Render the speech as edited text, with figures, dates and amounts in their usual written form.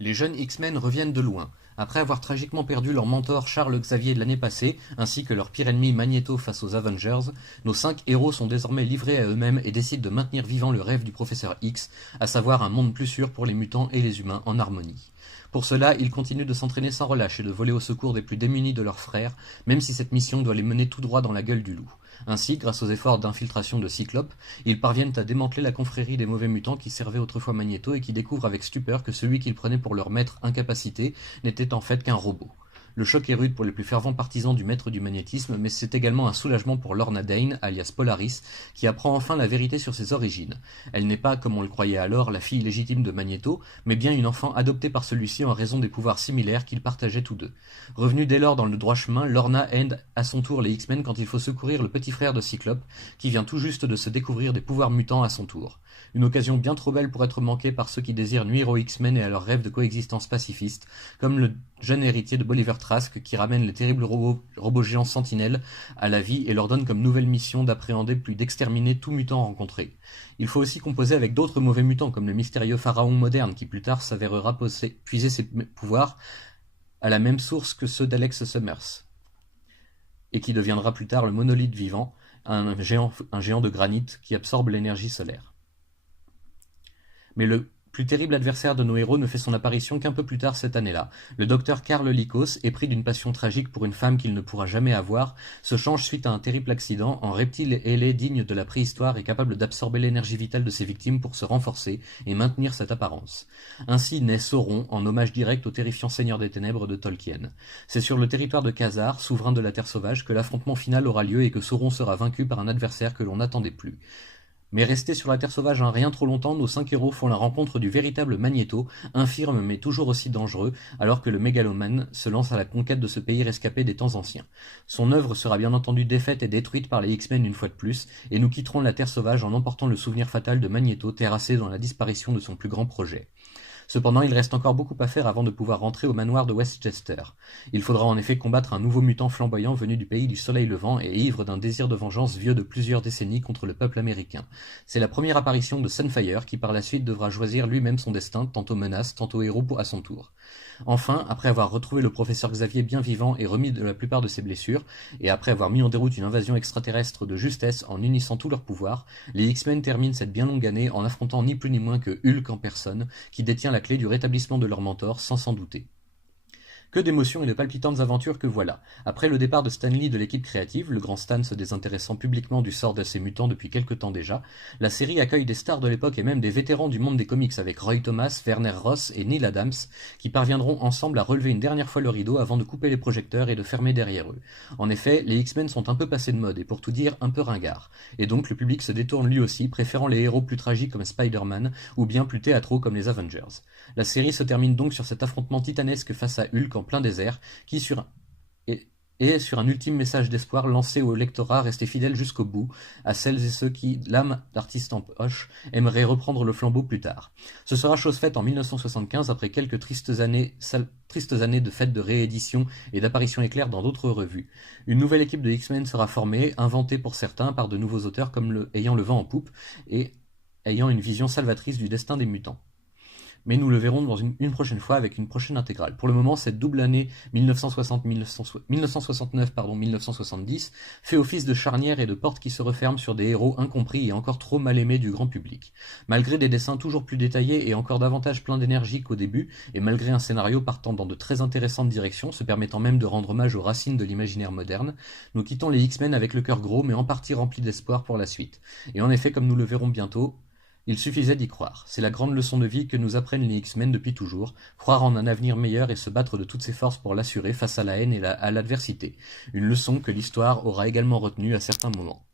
Les jeunes X-Men reviennent de loin. Après avoir tragiquement perdu leur mentor Charles Xavier l'année passée, ainsi que leur pire ennemi Magneto face aux Avengers, nos 5 héros sont désormais livrés à eux-mêmes et décident de maintenir vivant le rêve du professeur X, à savoir un monde plus sûr pour les mutants et les humains en harmonie. Pour cela, ils continuent de s'entraîner sans relâche et de voler au secours des plus démunis de leurs frères, même si cette mission doit les mener tout droit dans la gueule du loup. Ainsi, grâce aux efforts d'infiltration de Cyclope, ils parviennent à démanteler la confrérie des mauvais mutants qui servait autrefois Magneto et qui découvrent avec stupeur que celui qu'ils prenaient pour leur maître incapacité n'était en fait qu'un robot. Le choc est rude pour les plus fervents partisans du maître du magnétisme, mais c'est également un soulagement pour Lorna Dane, alias Polaris, qui apprend enfin la vérité sur ses origines. Elle n'est pas, comme on le croyait alors, la fille légitime de Magneto, mais bien une enfant adoptée par celui-ci en raison des pouvoirs similaires qu'ils partageaient tous deux. Revenue dès lors dans le droit chemin, Lorna aide à son tour les X-Men quand il faut secourir le petit frère de Cyclope, qui vient tout juste de se découvrir des pouvoirs mutants à son tour. Une occasion bien trop belle pour être manquée par ceux qui désirent nuire aux X-Men et à leur rêve de coexistence pacifiste, comme le jeune héritier de Bolivar Trask qui ramène les terribles robots géants sentinelles à la vie et leur donne comme nouvelle mission d'appréhender puis d'exterminer tout mutant rencontré. Il faut aussi composer avec d'autres mauvais mutants comme le mystérieux pharaon moderne qui plus tard s'avérera puiser ses pouvoirs à la même source que ceux d'Alex Summers et qui deviendra plus tard le monolithe vivant, un géant de granit qui absorbe l'énergie solaire. Mais le plus terrible adversaire de nos héros ne fait son apparition qu'un peu plus tard cette année-là. Le docteur Karl Lycos, épris d'une passion tragique pour une femme qu'il ne pourra jamais avoir, se change suite à un terrible accident en reptile ailé digne de la préhistoire et capable d'absorber l'énergie vitale de ses victimes pour se renforcer et maintenir cette apparence. Ainsi naît Sauron, en hommage direct au terrifiant Seigneur des Ténèbres de Tolkien. C'est sur le territoire de Khazar, souverain de la Terre sauvage, que l'affrontement final aura lieu et que Sauron sera vaincu par un adversaire que l'on n'attendait plus. Mais restés sur la Terre sauvage un rien trop longtemps, nos 5 héros font la rencontre du véritable Magneto, infirme mais toujours aussi dangereux, alors que le mégalomane se lance à la conquête de ce pays rescapé des temps anciens. Son œuvre sera bien entendu défaite et détruite par les X-Men une fois de plus, et nous quitterons la Terre sauvage en emportant le souvenir fatal de Magneto terrassé dans la disparition de son plus grand projet. Cependant, il reste encore beaucoup à faire avant de pouvoir rentrer au manoir de Westchester. Il faudra en effet combattre un nouveau mutant flamboyant venu du pays du soleil levant et ivre d'un désir de vengeance vieux de plusieurs décennies contre le peuple américain. C'est la première apparition de Sunfire qui par la suite devra choisir lui-même son destin, tantôt menace, tantôt héros à son tour. Enfin, après avoir retrouvé le professeur Xavier bien vivant et remis de la plupart de ses blessures, et après avoir mis en déroute une invasion extraterrestre de justesse en unissant tous leurs pouvoirs, les X-Men terminent cette bien longue année en affrontant ni plus ni moins que Hulk en personne, qui détient la clé du rétablissement de leur mentor sans s'en douter. Que d'émotions et de palpitantes aventures que voilà. Après le départ de Stan Lee de l'équipe créative, le grand Stan se désintéressant publiquement du sort de ses mutants depuis quelque temps déjà, la série accueille des stars de l'époque et même des vétérans du monde des comics avec Roy Thomas, Werner Ross et Neil Adams, qui parviendront ensemble à relever une dernière fois le rideau avant de couper les projecteurs et de fermer derrière eux. En effet, les X-Men sont un peu passés de mode et pour tout dire un peu ringards. Et donc le public se détourne lui aussi, préférant les héros plus tragiques comme Spider-Man ou bien plus théâtraux comme les Avengers. La série se termine donc sur cet affrontement titanesque face à Hulk en plein désert, qui sur un ultime message d'espoir lancé au lectorat resté fidèle jusqu'au bout, à celles et ceux qui, l'âme d'artiste en poche, aimeraient reprendre le flambeau plus tard. Ce sera chose faite en 1975 après quelques tristes années de fêtes de réédition et d'apparitions éclairs dans d'autres revues. Une nouvelle équipe de X-Men sera formée, inventée pour certains par de nouveaux auteurs ayant le vent en poupe et ayant une vision salvatrice du destin des mutants. Mais nous le verrons dans une prochaine fois avec une prochaine intégrale. Pour le moment, cette double année 1969-1970 fait office de charnière et de porte qui se referment sur des héros incompris et encore trop mal aimés du grand public. Malgré des dessins toujours plus détaillés et encore davantage pleins d'énergie qu'au début, et malgré un scénario partant dans de très intéressantes directions, se permettant même de rendre hommage aux racines de l'imaginaire moderne, nous quittons les X-Men avec le cœur gros mais en partie rempli d'espoir pour la suite. Et en effet, comme nous le verrons bientôt, il suffisait d'y croire. C'est la grande leçon de vie que nous apprennent les X-Men depuis toujours, croire en un avenir meilleur et se battre de toutes ses forces pour l'assurer face à la haine et à l'adversité. Une leçon que l'histoire aura également retenue à certains moments.